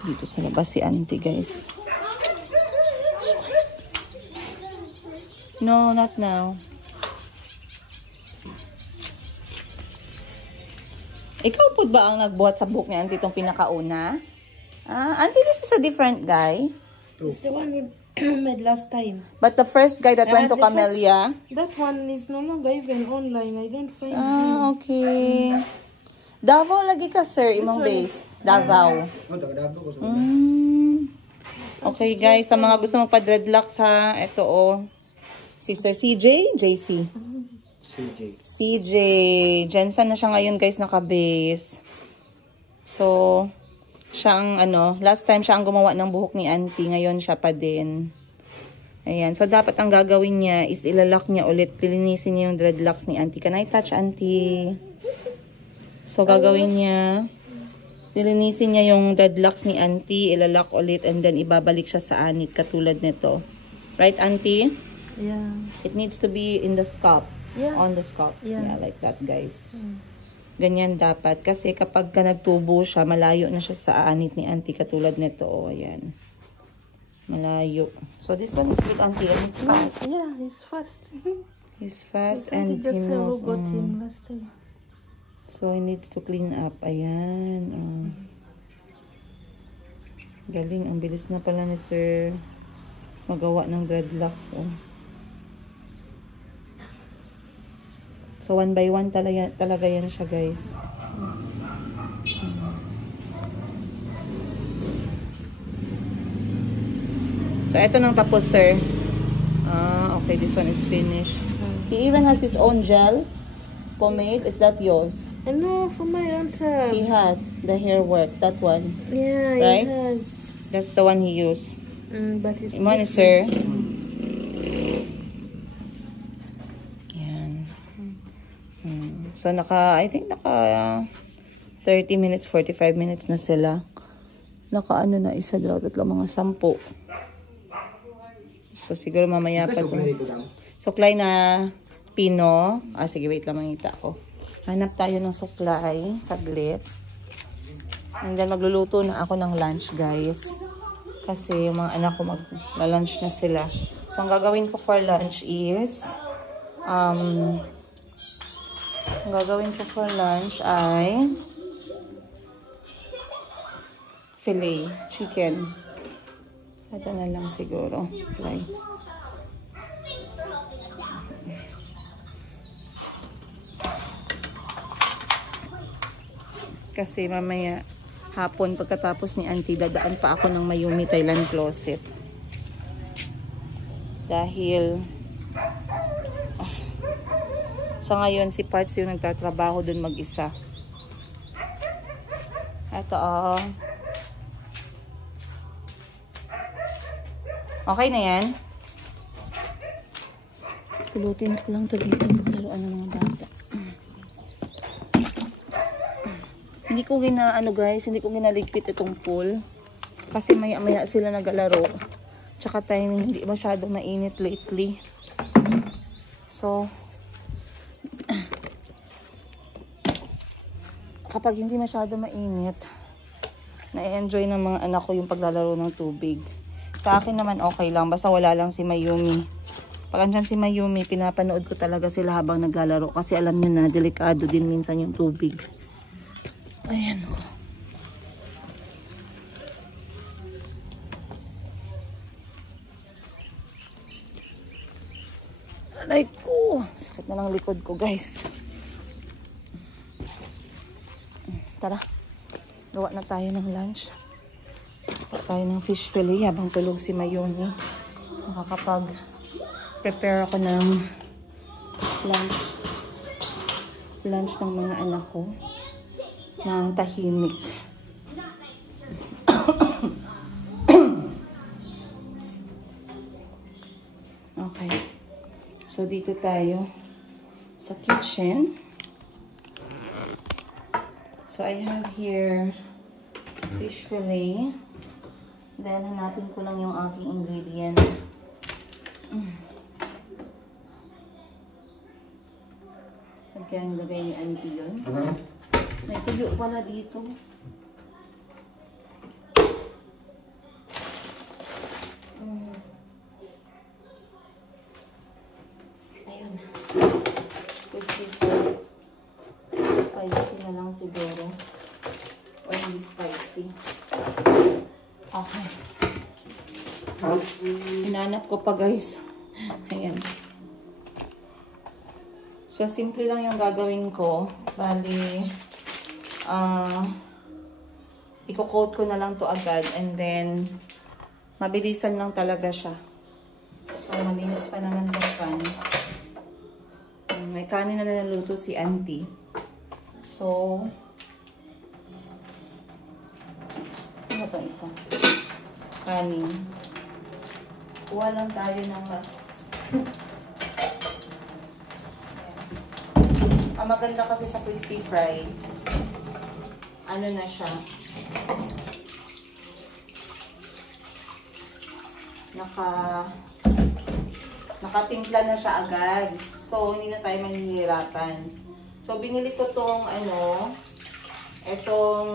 Dito sa labas si auntie, guys. No, not now. Ikaw po ba ang nagbuhat sa buhok ni auntie itong pinakauna? Auntie, this is a different guy. It's the one we made last time. But the first guy that went to Camellia? That one is no longer even online. I don't find him. Okay. Davao lagi ka, sir, imong base. Davao. Okay, guys. Sa mga gusto magpa-dreadlocks, ha. Ito, Sister CJ? JC. CJ. Jensen na siya ngayon, guys, naka-base. So, siya ang, last time siya ang gumawa ng buhok ni auntie. Ngayon, siya pa din. Ayan. So, dapat ang gagawin niya is ilalak niya ulit. Lilinisin niya yung dreadlocks ni auntie. Can I touch, auntie? So, gagawin niya, lilinisin niya yung dreadlocks ni auntie, ilalak ulit, and then ibabalik siya sa anit, katulad nito. Right, auntie? Yeah. It needs to be in the scalp. Yeah. On the scalp. Yeah. Like that, guys. Ganyan dapat. Kasi kapag ka nagtubo siya, malayo na siya sa anit ni auntie, katulad nito. Ayan. Malayo. So, this one is with auntie, and it's fast. Yeah, he's fast. He's fast, and he knows. Got him last time. So, he needs to clean up. Ayan. Galing. Ang bilis na pala ni sir magawa ng dreadlocks. So, one by one talaga yan siya, guys. So, eto nang tapos, sir. Okay. This one is finished. He even has his own gel pomade. Is that yours? No, for my own time. He has. The hair works. That one. Yeah, right? he has. That's the one he used. But it's Money, sir. Yan. So, I think naka 30 minutes, 45 minutes na sila. Naka na, isa, dalawa, tatlo, mga 10. So, siguro mamaya pa ito. Suklay na pino. Sige, wait lang, mangita ko. Hanap tayo ng suklay. Saglit. And then, magluluto na ako ng lunch, guys. Kasi yung mga anak ko mag-lunch na sila. So, ang gagawin ko for lunch is ang gagawin ko for lunch ay fillet chicken. Ito na lang siguro. Supply. Kasi mamaya hapon pagkatapos ni auntie, dadaan pa ako ng Mayumi Thailand Closet. Dahil sa ngayon si Parts yung nagtatrabaho dun mag-isa. Ito okay na yan. Pulutin ko lang ito dito. Laruan ng mga bata. Hindi ko guys, hindi ko ginaligpit itong pool. Kasi maya-maya sila nagalaro. Tsaka timing, hindi masyado mainit lately. So, kapag hindi masyado mainit, na-enjoy ng mga anak ko yung paglalaro ng tubig. Sa akin naman okay lang, basta wala lang si Mayumi. Pag andyan si Mayumi, pinapanood ko talaga sila habang naglalaro. Kasi alam niyo na, delikado din minsan yung tubig. Ayan ko. Aray ko. Sakit na lang likod ko, guys. Tara. Gawa na tayo ng lunch. Gawa tayo ng fish fillet habang tulog si Mayumi. Makakapag-prepare ako ng lunch ng mga anak ko. Ng tahimik. Okay. So, dito tayo sa kitchen. So, I have here fish fillet. Then, hanapin ko lang yung aking ingredients. Saan kaya nilagay ni auntie yun? May tuyo pala dito. hindi spicy. Okay. Hinanap ko pa guys. Ayan. So, simple lang yung gagawin ko. Bali, i-coat ko na lang to agad and then mabilisan lang talaga siya. So, malinis pa naman itong pan. May kanin na naluto si auntie. So, ano ito isa? Kanin. Kuha lang tayo ng mas. Ang maganda kasi sa crispy fry, ano na siya, nakatimpla na siya agad. So, hindi na tayo manghihirapan. So, binili ko tong, etong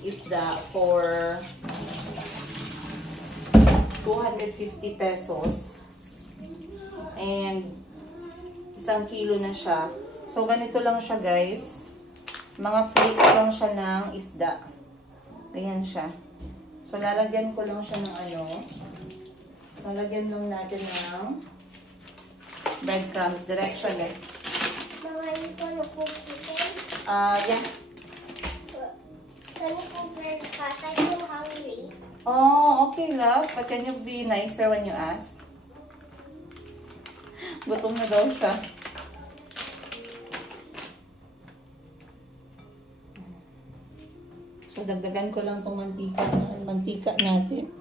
isda for 250 pesos. And, 1 kilo na siya. So, ganito lang siya, guys. Mga flakes lang siya ng isda. Ganyan siya. So, lalagyan ko lang siya ng lalagyan lang natin ng breadcrumbs. Direction eh. Mama, you gonna cook chicken? Yeah. Can you cook very fast? I'm so hungry. Oh, okay, love. But can you be nicer when you ask? Gutom na daw siya. So, dagdagan ko lang itong mantika natin.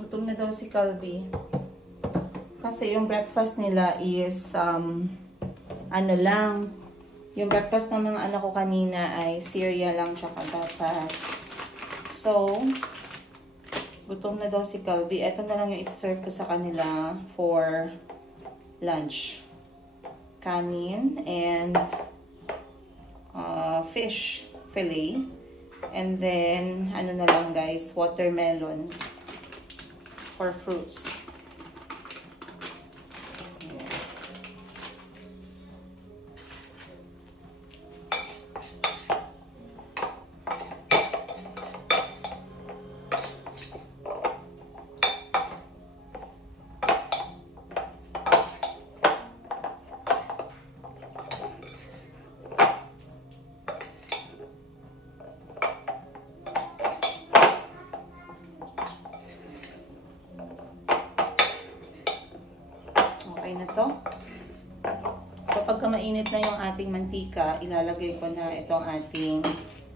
Gutom na daw si Calvi. Kasi yung breakfast nila is, yung breakfast ng mga anak ko kanina ay cereal lang tsaka gatas. So, gutom na daw si Calvi. Ito na lang yung isa-serve ko sa kanila for lunch. Kanin and fish fillet. And then, ano na lang guys, watermelon for fruits. Okay na to. So, pagka mainit na yung ating mantika, ilalagay ko na itong ating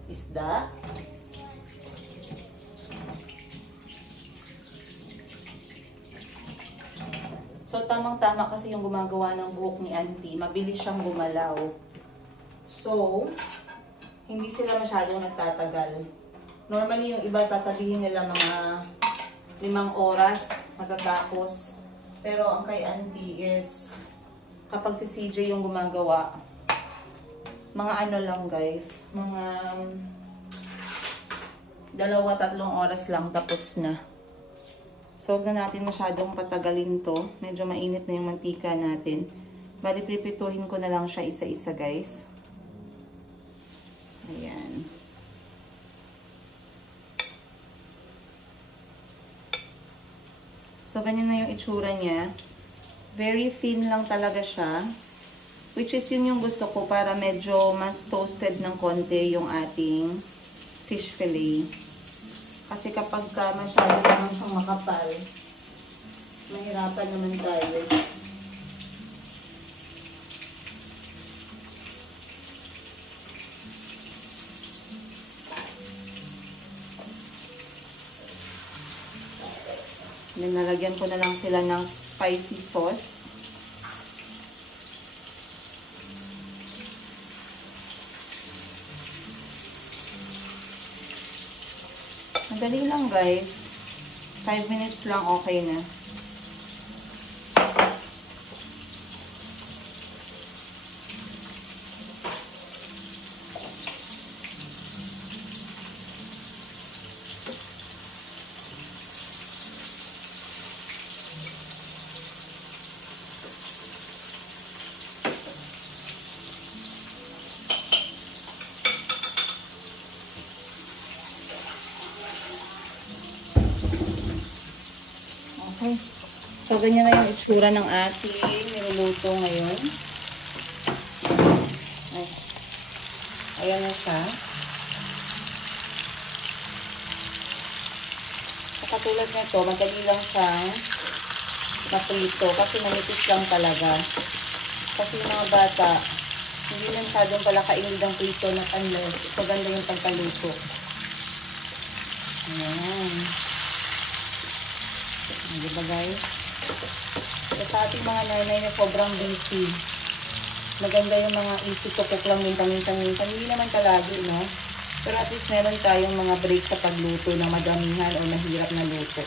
isda. So, tamang-tama kasi yung gumagawa ng buhok ni auntie. Mabilis siyang gumalaw. So, hindi sila masyadong nagtatagal. Normally, yung iba sasabihin nila mga 5 oras matatapos. Pero ang kay auntie is, kapag si CJ yung gumagawa, mga ano lang guys, mga 2-3 oras lang tapos na. So, huwag na natin masyadong patagalin to. Medyo mainit na yung mantika natin. Bali, pripituhin ko na lang siya isa-isa guys. Ayan. So, ganyan na yung itsura niya. Very thin lang talaga siya. Which is yun yung gusto ko para medyo mas toasted ng konti yung ating fish fillet. Kasi kapag masyado naman siyang makapal, mahirapan naman tayo. Then, nalagyan ko na lang sila ng spicy sauce. Madali lang guys. 5 minutes lang okay na. So, ganyan na yung itsura ng ating niluluto ngayon. Ay. Ayan na siya. So, katulad nito, madali lang siyang maprito kasi manipis lang talaga. Kasi yung mga bata, hindi na masyadong pala kainid ang prito not unless maganda yung pagkaluto. Ayan. Diba guys? So, sa ating mga nanay na sobrang busy, maganda yung mga easy to cook lang minsan-minsan. Hindi naman palagi, no? Pero at least meron tayong mga break sa pagluto na madamihan o mahirap na luto.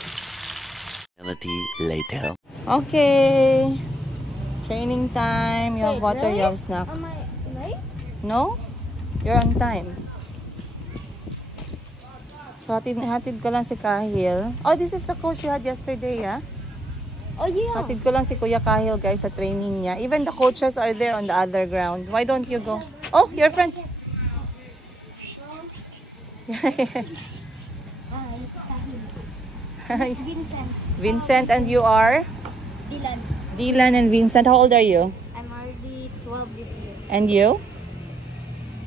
Later. Okay. Training time. You have water, you have snack. Am I late? No? You're on time. So, hatid ko lang si Kahil. Oh, this is the coach you had yesterday, ah? Oh, yeah. Hatid ko lang si Kuya Kahil, guys, sa training niya. Even the coaches are there on the other ground. Why don't you go? Oh, your friends. Vincent. Vincent, and you are? Dylan. Dylan and Vincent. How old are you? I'm already 12 this year. And you?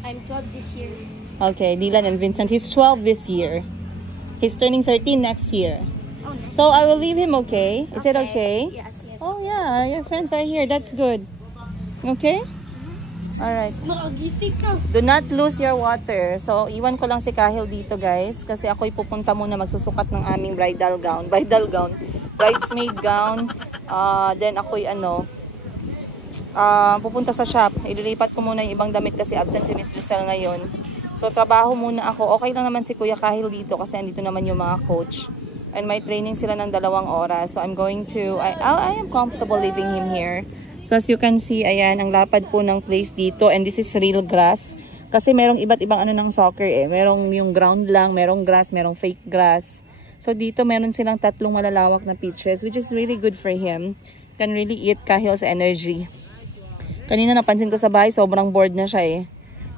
I'm 12 this year. Okay, Dylan and Vincent. He's 12 this year. He's turning 13 next year. Oh, nice. So, I will leave him, okay? Is it okay? Yes, yes. Oh, yeah. Your friends are here. That's good. Okay? Alright. Nakagising ka. Do not lose your water. So, iwan ko lang si Kahil dito, guys. Kasi ako'y pupunta muna magsusukat ng aming bridal gown. Bridesmaid gown. Then, ako'y pupunta sa shop. Ililipat ko muna yung ibang damit kasi absent si Miss Giselle ngayon. So, trabaho muna ako. Okay lang naman si Kuya Kahil dito kasi andito naman yung mga coach. And may training sila ng 2 oras. So, I'm going to, I am comfortable leaving him here. So, as you can see, ayan, ang lapad po ng place dito. And this is real grass. Kasi merong iba't ibang ng soccer eh. Merong yung ground lang, merong grass, merong fake grass. So, dito meron silang 3 malalawak na pitches, which is really good for him. Can really eat Kahil's energy. Kanina napansin ko sa bahay, sobrang bored na siya eh.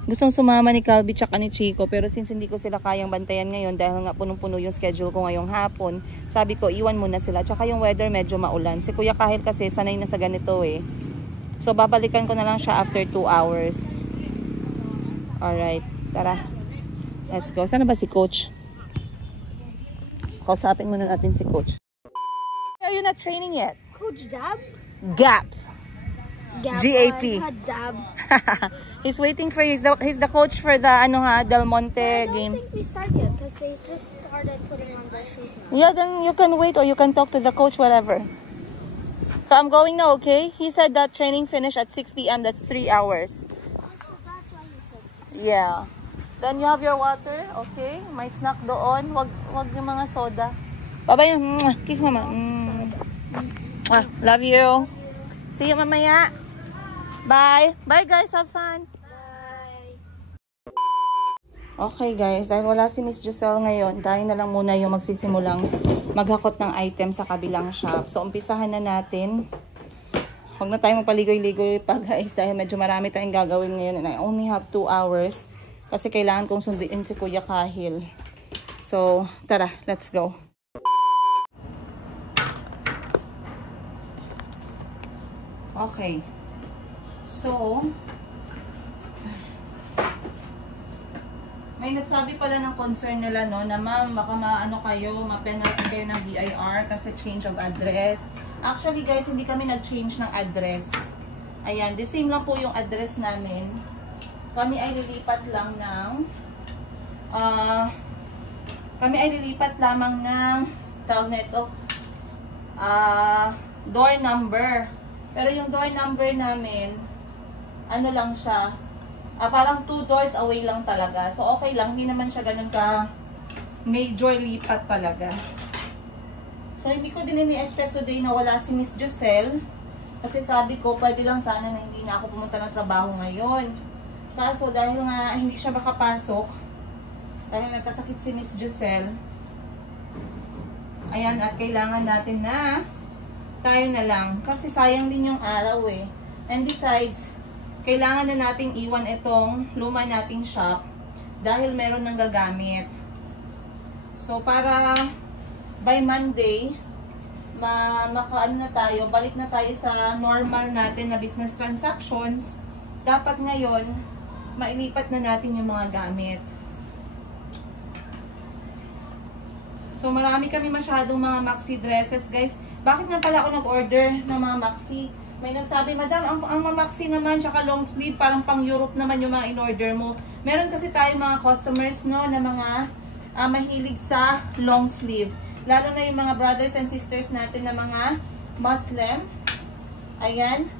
Gustong sumama ni Calby tsaka ni Chico, pero since hindi ko sila kayang bantayan ngayon dahil nga punong-puno yung schedule ko ngayong hapon, sabi ko iwan muna sila. Tsaka yung weather medyo maulan. Si Kuya Kahil kasi sanay na sa ganito eh. So babalikan ko na lang siya after 2 hours. Alright, tara. Let's go. Sana ba si Coach? Kausapin muna natin si Coach. Are you not training yet? Coach Dab? Gap. Gap. GAP. Dab. He's waiting for you. He's the coach for the Del Monte game. I don't think we start yet because they just started putting on their shoes now. Yeah, then you can wait or you can talk to the coach, whatever. So I'm going now, okay? He said that training finished at 6 p.m. That's 3 hours. Oh, so that's why you said 6. Yeah. Then you have your water, okay? May snack doon. Wag yung mga soda. Bye-bye. Kiss mama. Love you. See you mamaya. Bye. Bye guys. Have fun. Okay guys, dahil wala si Miss Giselle ngayon, tayo na lang muna yung magsisimulang maghakot ng item sa kabilang shop. So, umpisahan na natin. Huwag na tayo magpaligoy-ligoy pa guys dahil medyo marami tayong gagawin ngayon and I only have 2 hours kasi kailangan kong sunduin si Kuya Kahil. So, tara, let's go. Okay. So, may nagsabi pala ng concern nila no na ma'am baka ma-penalty kayo ng BIR kasi change of address. Actually guys, hindi kami nag-change ng address. Ayan, the same lang po yung address namin. Kami ay lilipat lang ng tawag na ito door number. Pero yung door number namin ano lang siya, parang 2 doors away lang talaga. So, okay lang. Hindi naman siya ganun ka major lipat talaga. So, hindi ko din ini-expect today na wala si Miss Giselle. Kasi sabi ko, pwede lang sana na hindi na ako pumunta ng trabaho ngayon. Kaso, dahil nga hindi siya makapasok, dahil nagkasakit si Miss Giselle, ayan, at kailangan natin na tayo na lang. Kasi sayang din yung araw eh. And besides, kailangan na nating iwan itong luma nating shop dahil meron nang gagamit. So, para by Monday, makaano na tayo, balik na tayo sa normal natin na business transactions, dapat ngayon, mailipat na natin yung mga gamit. So, marami kami masyadong mga maxi dresses, guys. Bakit nga pala ako nag-order ng mga maxi? May nagsabi, Madam, ang maxi naman, tsaka long sleeve, parang pang Europe naman yung mga in-order mo. Meron kasi tayong mga customers, no, na mga mahilig sa long sleeve. Lalo na yung mga brothers and sisters natin na mga Muslim. Ayan.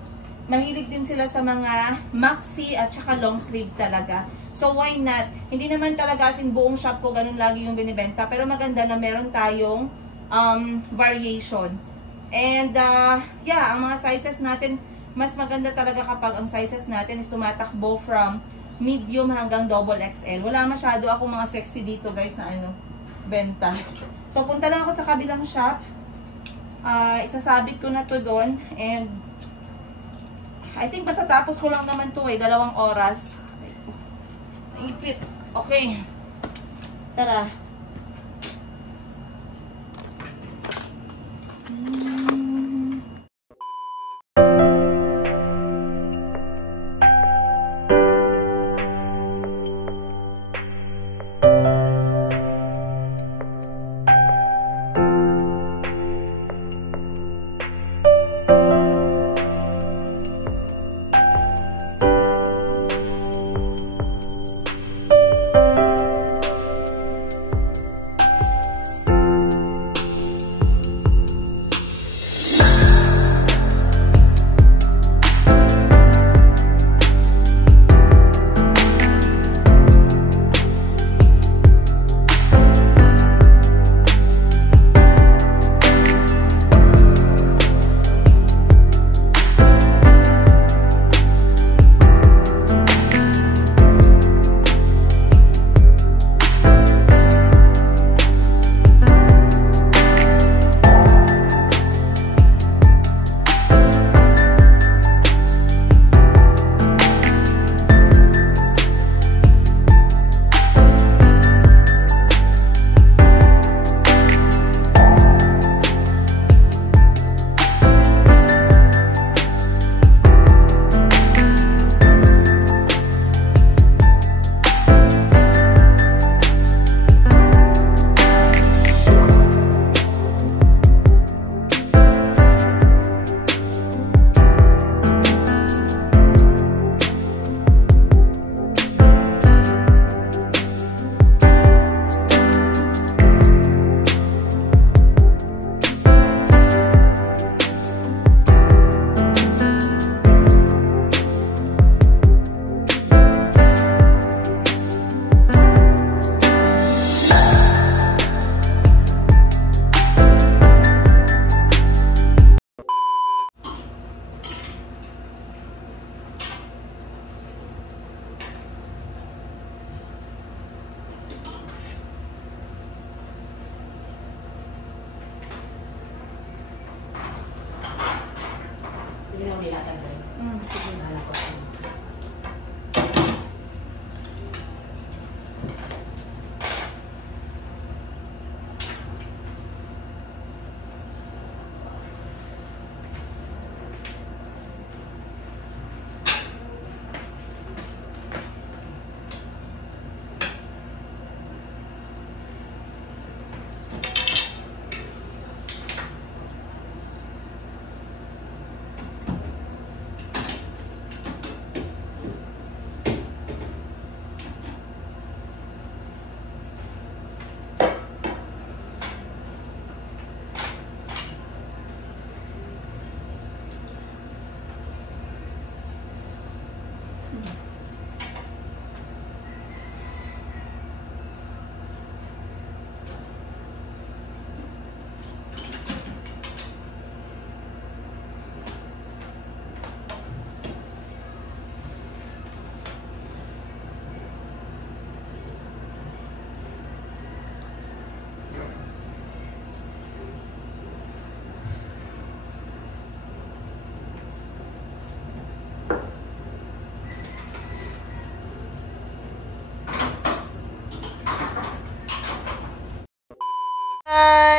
Mahilig din sila sa mga maxi at tsaka long sleeve talaga. So, why not? Hindi naman talaga asin buong shop ko ganun lagi yung binibenta. Pero maganda na meron tayong variation. And, yeah, ang mga sizes natin, mas maganda talaga kapag ang sizes natin is tumatakbo from medium hanggang double XL. Wala masyado akong mga sexy dito, guys, na benta. So, punta lang ako sa kabilang shop. Isasabit ko na to doon. And, I think matatapos ko lang naman to 2 oras. Ipit. Okay. Tara.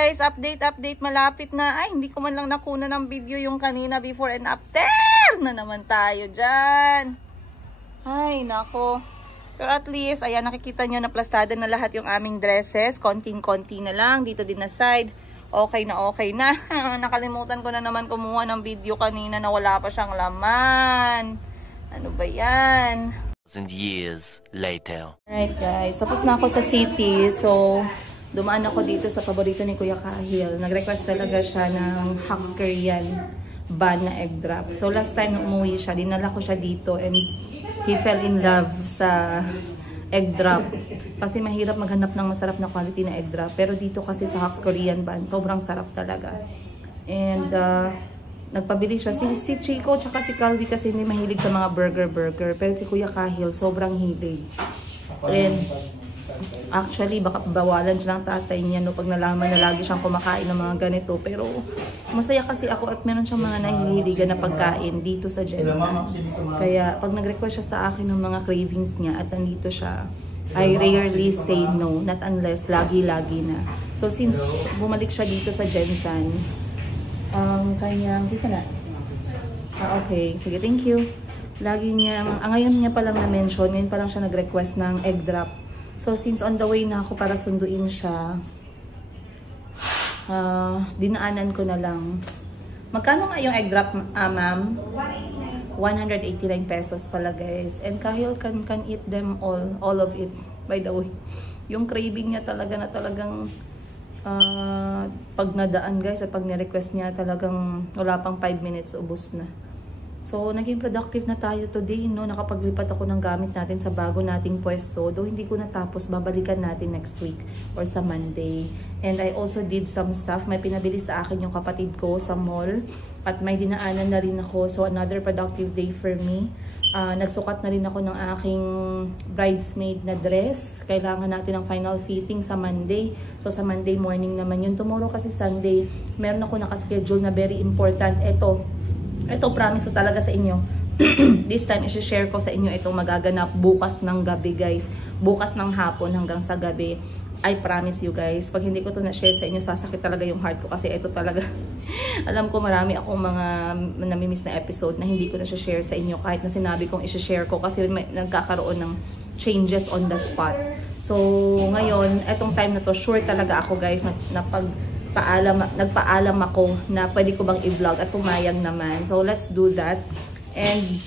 guys, update, malapit na. Ay, hindi ko man lang nakuna ng video yung kanina before and after na naman tayo dyan. Ay, nako. Pero at least, ayan, nakikita nyo na plastada na lahat yung aming dresses. Konting-konti na lang. Dito din na side. Okay na. Nakalimutan ko na naman kumuha ng video kanina na wala pa siyang laman. Ano ba yan? Years later. Alright guys, tapos na ako sa city. So, dumaan ako dito sa paborito ni Kuya Kahil. Nag-request talaga siya ng Hacks Korean bun na egg drop. So, last time na umuwi siya, dinala ko siya dito and he fell in love sa egg drop. Kasi mahirap maghanap ng masarap na quality na egg drop. Pero dito kasi sa Hacks Korean bun, sobrang sarap talaga. And, nagpabili siya. Si Chico tsaka si Calvi kasi hindi mahilig sa mga burger. Pero si Kuya Kahil, sobrang hilig. And actually, baka bawalan siya ng tatay niya no, pag nalaman na lagi siyang kumakain ng mga ganito. Pero masaya kasi ako at meron siyang mga nahihiligan na pagkain dito sa Jensen. Kaya pag nag-request siya sa akin ng mga cravings niya at nandito siya, I rarely say no. Not unless lagi-lagi na. So since bumalik siya dito sa Jensen, kanyang pizza na. Okay, sige, thank you. Lagi niya, ngayon niya pa lang na-mention, ngayon pa lang siya nag-request ng egg drop. So, since on the way na ako para sunduin siya, dinaanan ko na lang. Magkano nga yung egg drop, ma'am? 189 pesos pala, guys. And Kahil can eat them all of it, by the way. Yung craving niya talaga na talagang pag nadaan guys at pag ni-request niya talagang wala pang 5 minutes ubos na. So naging productive na tayo today, no? Nakapaglipat ako ng gamit natin sa bago nating pwesto. Though hindi ko natapos, babalikan natin next week or sa Monday. And I also did some stuff. May pinabili sa akin yung kapatid ko sa mall at may dinaanan na rin ako. So another productive day for me. Nagsukat na rin ako ng aking bridesmaid na dress. Kailangan natin ng final fitting sa Monday. So sa Monday morning naman yun. Tomorrow kasi Sunday, meron ako nakaschedule na very important. Ito promise ko talaga sa inyo. This time, i-share ko sa inyo itong magaganap bukas ng gabi, guys. Bukas ng hapon hanggang sa gabi. I promise you guys, pag hindi ko to na-share sa inyo, sasakit talaga yung heart ko. Kasi ito talaga, alam ko marami akong mga namimiss na episode na hindi ko na-share sa inyo. Kahit na sinabi kong i-share ko kasi nagkakaroon ng changes on the spot. So, ngayon, etong time na to, sure talaga ako guys, nagpaalam ako na pwede ko bang i-vlog at pumayag naman. So, let's do that. And,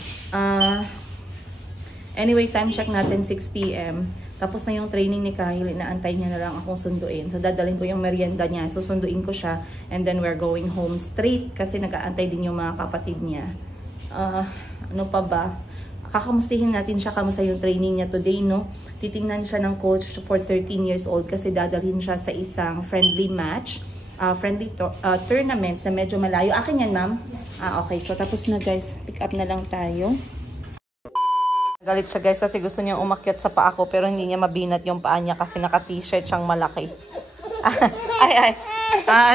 anyway, time check natin 6 PM. Tapos na yung training ni Kahil, inaantay niya na lang akong sunduin. So, dadalhin ko yung merienda niya. So, sunduin ko siya. And then, we're going home straight kasi nag-aantay din yung mga kapatid niya. Ano pa ba? Kakamustihin natin siya, kamusta yung training niya today, no? Titingnan siya ng coach for 13 years old kasi dadalhin siya sa isang friendly match. Tournament na medyo malayo. Akin yan, ma'am? Okay. So, tapos na, guys. Pick up na lang tayo. Galit siya guys kasi gusto niya umakyat sa paa ko pero hindi niya mabinat yung paa niya kasi naka-t-shirt siyang malaki.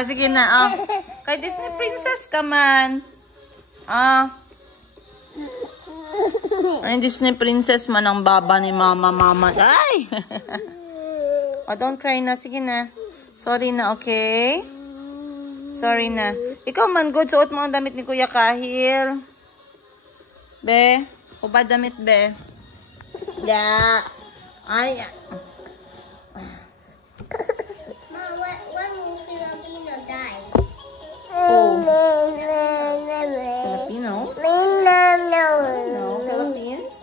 Sige na. Kay Disney Princess ka man. Ay, Disney Princess man ang baba ni mama. Ay! Don't cry na. Sige na. Sorry na, okay? Sorry na. Ikaw man, good. Suot mo ang damit ni Kuya Kahil. Be? O ba damit, be? Yeah. Ay. Mom, when will Filipino die? Oh. Filipino? No. Philippines?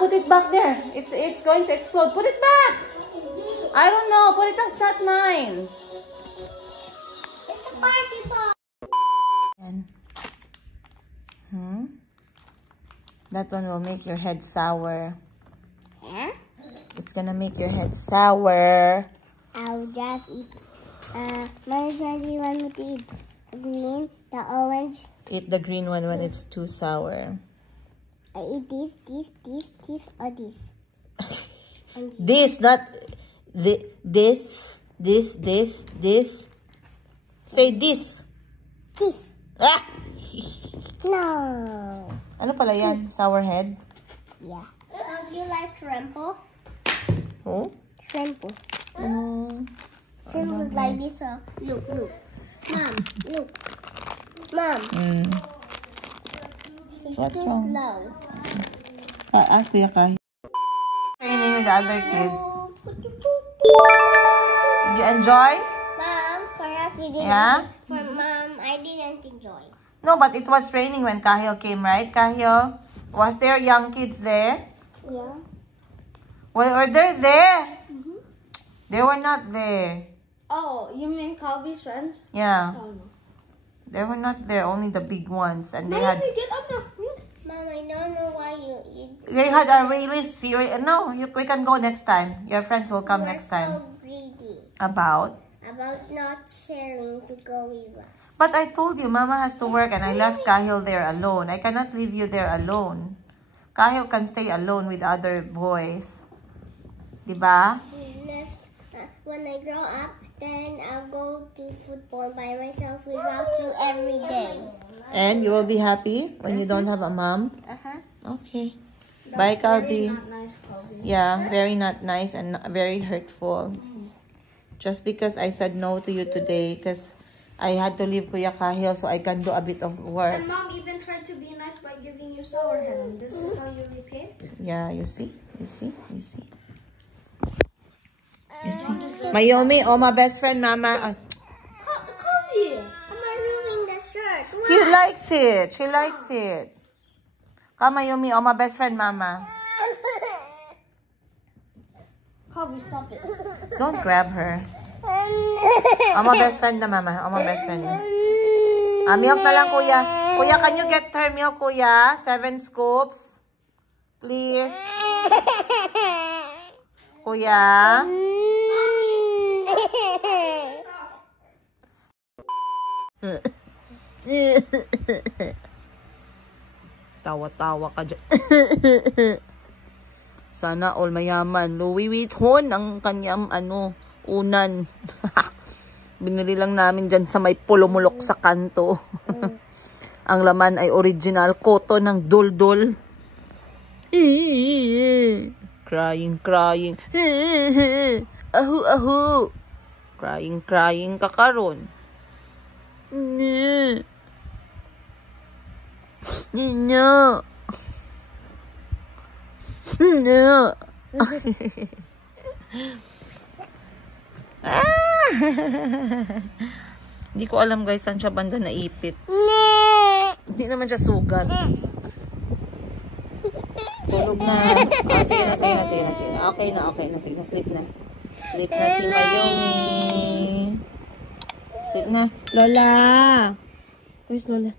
Put it back there. It's going to explode. Put it back. I don't know. Put it on stat 9. It's a party ball. That one will make your head sour. Yeah? It's gonna make your head sour. I'll just eat. What do you want me to eat? The green, the orange. Eat the green one when it's too sour. I eat this, or this. This, not this. Say this. This. Ah! No. Ano pala yan? Sour head? Yeah. Do you like shrimp? Oh? Shrimp. Mm. Shrimp was like this. Look. Mom, look. Mom. It's What's too wrong? slow. Ask Kuya Kai. Training with the other kids. Did you enjoy? Mom, for us we didn't. Yeah? For Mom, I didn't enjoy. No, but it was raining when Kahil came, right? Kahil, was there young kids there? Yeah. Well, were they there? They were not there. Oh, you mean Calby's friends? Yeah, Oh, no. they were not there. Only the big ones, and they had Get up now. Mom, I don't know why you they had a really serious. No, we can go next time. Your friends will come are next so time. greedy About. not sharing to go with us. But I told you, Mama has to work, and I left Kahil there alone. I cannot leave you there alone. Kahil can stay alone with other boys. Diba? Left, when I grow up, then I'll go to football by myself without you every day. And you will be happy when you don't have a mom? Okay. Bye, Calby. Not nice, Calby. Yeah, very not nice and very hurtful. Just because I said no to you today, because I had to leave Kuya Kahil so I can do a bit of work. And Mom even tried to be nice by giving you sour head, and this is how you repay? Yeah, you see? You see? You see? You see? Mayomi, oh, my best friend, Mama. Kobe, I'm removing the shirt. He likes it. She likes it. Come, Mayomi, oh, my best friend, Mama. Calby, stop it. Don't grab her. Oh, my best friend na, Mama. Oh, my best friend na. Milk na lang, Kuya. Kuya, can you get her milk, Kuya? 7 scoops. Please. Kuya. Tawa-tawa ka dyan. Sana all mayaman. Louis Vuitton ang kanyang unan. Binili lang namin dyan sa may pulumulok sa kanto. Ang laman ay original cotton ng duldul. Crying. Ahu. Crying kakaron. No. Hindi ko alam guys saan siya banda naipit. Hindi naman siya sugat. Tulog na. Sige na. Okay na. Sige, sleep na. Sleep na si Mayomi. Sleep na. Lola. Where's Lola?